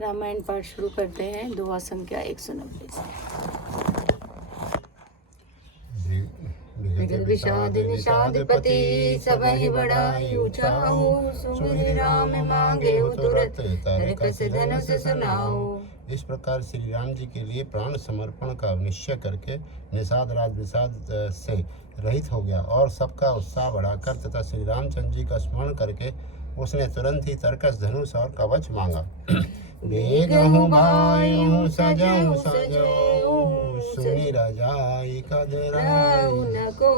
रामायण पाठ शुरू करते हैं। दुआ संख्या 190 से। विषाद निषादपति सबहि बड़ाई ऊंचाओ, सुमिरि राम मांगे तुरत तरकस धनुष सुनाओ। इस प्रकार श्री राम जी के लिए प्राण समर्पण का निश्चय करके निषाद राज विषाद से रहित हो गया और सबका उत्साह बढ़ाकर तथा श्री रामचंद्र जी का स्मरण करके उसने तुरंत ही तरकस धनुष और कवच मांगा। बेगहु बायु सजहु सजहु सुनि रजाई कदराउ नको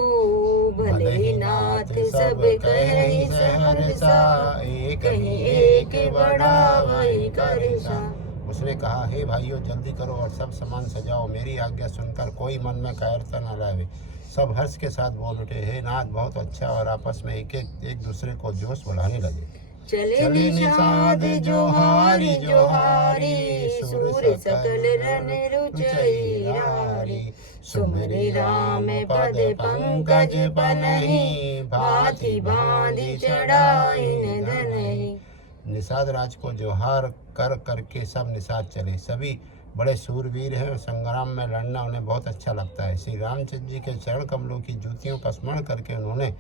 भले ही नाथ सब कहि सहरसा, एक ही एक बढ़ावई करिसा। उसने कहा, हे भाइयों जल्दी करो और सब सामान सजाओ। मेरी आज्ञा सुनकर कोई मन में कायरता न लावे। सब हर्ष के साथ बोल उठे, हे नाथ बहुत अच्छा, और आपस में एक दूसरे को जोश बढ़ाने लगे। चले निषाद जोहारी जोहारी, सूर सकल रन रुचैरारी। सुमिरि राम पद पंकज बनहि, भांति बांधि चढ़ाइन धनहि। निषाद राज को जोहार कर करके सब निषाद चले। सभी बड़े सूरवीर हैं और संग्राम में लड़ना उन्हें बहुत अच्छा लगता है। श्री रामचंद्र जी के चरण कमलों की जूतियों का स्मरण करके उन्होंने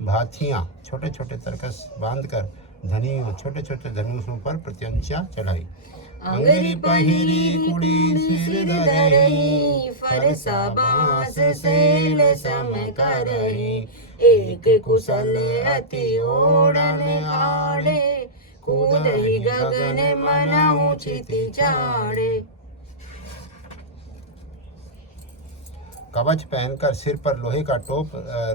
भाथियाँ छोटे छोटे तरकस बांधकर धनियों छोटे छोटे धनुषों पर प्रत्यंचा चढ़ाई। अंगरी पहिरी कुड़ी सिर धरई, फरसा बांस सेल सम करई। एक कुशल अति ओढ़न आड़े, कूदहि गगन मनहु छिति चाड़े। कवच पहनकर सिर पर लोहे का टोप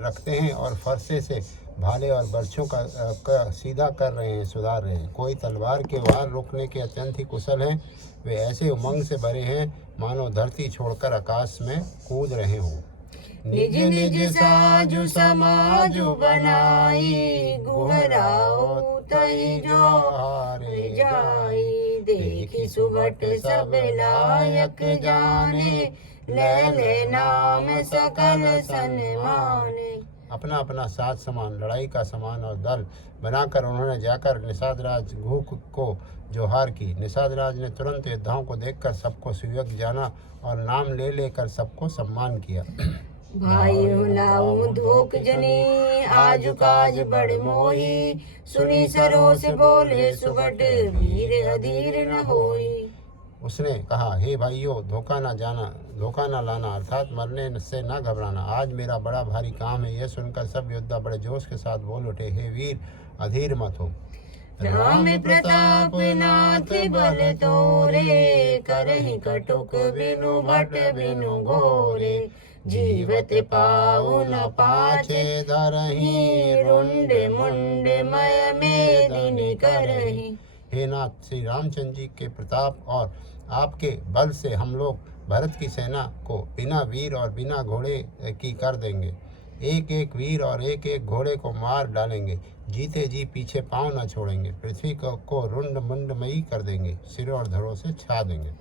रखते हैं और फरसे से भाले और बर्छों का सीधा कर रहे हैं, सुधार रहे हैं। कोई तलवार के वार रोकने के अत्यंत ही कुशल हैं। वे ऐसे उमंग से भरे हैं मानो धरती छोड़कर आकाश में कूद रहे हों। निज निज साजु समाजु बनाई, गुहराओ तई जोहारे जाई। देखी सुबट सब लायक जाने, ले नाम सकल सन्माने। अपना अपना साथ समान लड़ाई का सामान और दल बनाकर उन्होंने जाकर निषाद राज घूक को जोहार की। निषाद राज ने तुरंत योद्धाओं को देखकर सबको सुयोग जाना और नाम ले लेकर सबको सम्मान किया। भाई लाऊ धोख जनी, आज काज बड़ मोही। सुनी सरोस बोले सुबट, वीर अधीर न होई। उसने कहा, हे भाइयों धोखा न लाना अर्थात मरने से न घबराना। आज मेरा बड़ा भारी काम है। यह सुनकर सब योद्धा बड़े जोश के साथ बोल उठे, हे वीर अधीर मत हो। राम प्रताप नाथ बल तोरे, करहि कटुक बिनु भट बिनु घोरे। जीवत पाऊ न पाछे धरहि, रुंड मुंड मय मेदिनी करहि। हे नाथ श्री रामचंद्र जी के प्रताप और आपके बल से हम लोग भरत की सेना को बिना वीर और बिना घोड़े की कर देंगे। एक एक वीर और एक एक घोड़े को मार डालेंगे। जीते जी पीछे पांव न छोड़ेंगे। पृथ्वी को रुंड मुंडमयी कर देंगे। सिरों और धड़ों से छा देंगे।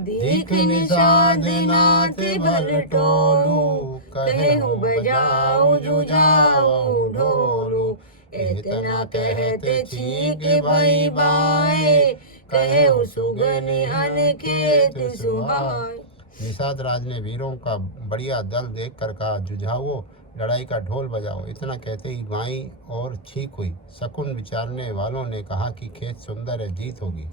देख निषाद नाथ बल टोलू, कहेहु बजाओ जुझाओ ढोलू। इतना कहते चीक भई बाए, कहेहु सुगनि अनखेत सुहाए। निषाद राज ने वीरों का बढ़िया दल देखकर कहा, जुझाओ लड़ाई का ढोल बजाओ। इतना कहते ही बाईं और छींक हुई। शकुन विचारने वालों ने कहा कि खेत सुंदर है, जीत होगी।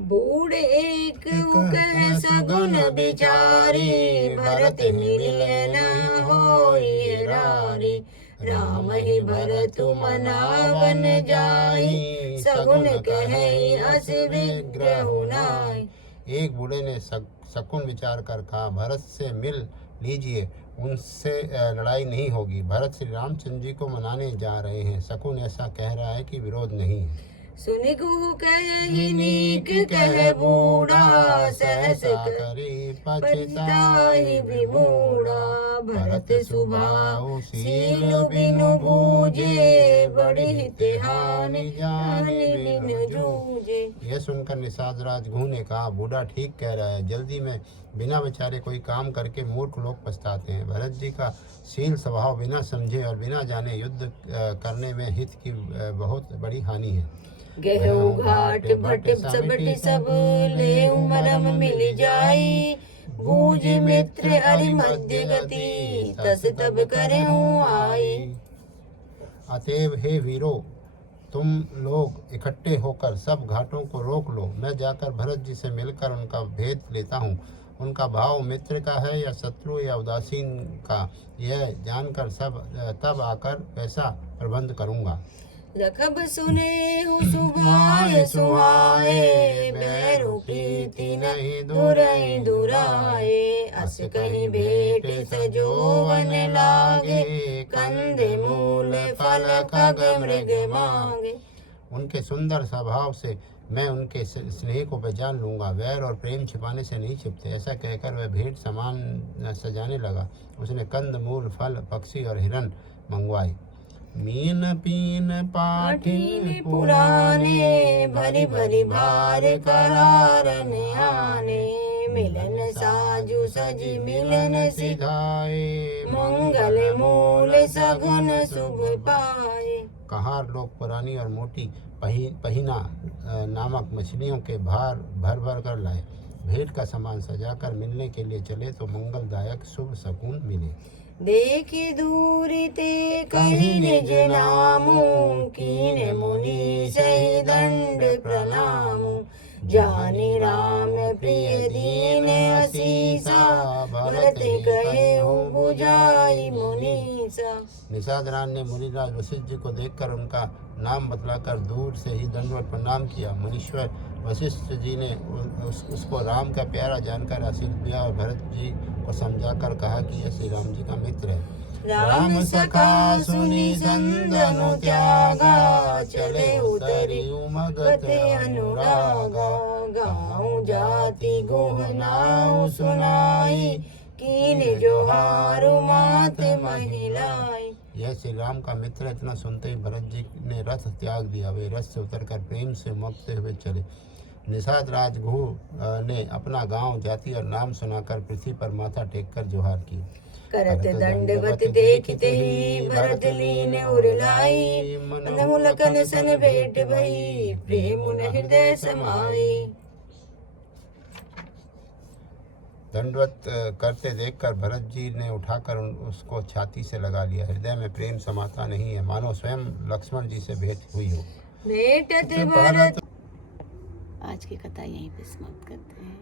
बूढ़े एक कह सगुन बिचारी, भरत मिले न होई रारी। राम ही भरत मनावन जाई, सगुन कहे अस विग्रह नाई। एक बूढ़े ने शकुन विचार कर कहा, भरत से मिल लीजिए, उनसे लड़ाई नहीं होगी। भरत श्री रामचंद्र जी को मनाने जा रहे हैं। शकुन ऐसा कह रहा है कि विरोध नहीं है। सुनि गुहु कहि नीक कह बूढ़ा, सहस करी पछताहि विमूढ़ा। भरत सुभाऊ शील बिनु बूझे, बड़ी हितहानि जान बिनु जूझे। यह सुनकर निषाद राज घू ने कहा, बूढ़ा ठीक कह रहा है। जल्दी में बिना विचारे कोई काम करके मूर्ख लोग पछताते हैं। भरत जी का शील स्वभाव बिना समझे और बिना जाने युद्ध करने में हित की बहुत बड़ी हानि है। गेहूं घाट भट सबट सब ले मरम मिल जाई, बूझ मित्र अरि मध्य गति तस तब करेहूं आई। अतएव हे वीरों, तुम लोग इकट्ठे होकर सब घाटों को रोक लो। मैं जाकर भरत जी से मिलकर उनका भेद लेता हूँ। उनका भाव मित्र का है या शत्रु या उदासीन का, यह जानकर सब तब आकर वैसा प्रबंध करूँगा। लखब सुने हूँ सुभाए सुहाए, बैरु प्रीति नहीं दुरई दुराए, अस कहीं भेंट सजोवन लागे, कंदे मूल फल खग मृग मांगे। उनके सुंदर स्वभाव से मैं उनके स्नेह को पहचान लूँगा, वैर और प्रेम छिपाने से नहीं छिपते। ऐसा कहकर वह भेंट सामान सजाने लगा। उसने कंद मूल फल पक्षी और हिरन मंगवाए। मीन पीन पाठिन पुराने, भरी भरी भार करारन आने, मिलन साजु सजी मिलन सिधाए, मंगल मूल सघन शुभ पाए। कहार लोग पुरानी और मोटी पहिना नामक मछलियों के भार भर भर कर लाए। भेंट का सामान सजाकर मिलने के लिए चले तो मंगलदायक शुभ शकुन मिले। देखी दूरी ते कही निज नामु, कीने मुनि सही दंड प्रणामु, जानी राम प्रिय दीन असीसा, भरत कहे हूँ बुझाई मुनीसा। निषादराज ने मुनिराज वशिष्ठ जी को देखकर उनका नाम बतलाकर दूर से ही दंडवत प्रणाम किया। मुनीश्वर वशिष्ठ जी ने उसको राम का प्यारा जानकर आशीर्वाद दिया और भरत जी को समझाकर कहा कि यह श्री राम जी का मित्र है। राम सखा सुनी संदनु त्यागा, चले उतरी उमगते अनुरागा, गाँव जाति गुह नाउ सुनाई, कीन जोहारु मात महिलाई। यह श्री राम का मित्र इतना सुनते ही भरत जी ने रथ त्याग दिया। वे रथ से उतरकर प्रेम से मगते हुए चले। निषाद राजगु ने अपना गांव जाति और नाम सुनाकर पृथ्वी पर माथा टेककर जोहार की। करत दंडवत देखते ही भरत लीन उरलाई, मनहु लखन सन भेंट भई, प्रेम उन हृदय समाई। दंडवत करते देखकर भरत जी ने उठाकर उसको छाती से लगा लिया। हृदय में प्रेम समाता नहीं है, मानो स्वयं लक्ष्मण जी से भेंट हुई हो। भेंटत भरत। आज की कथा यहीं पे समाप्त करते हैं।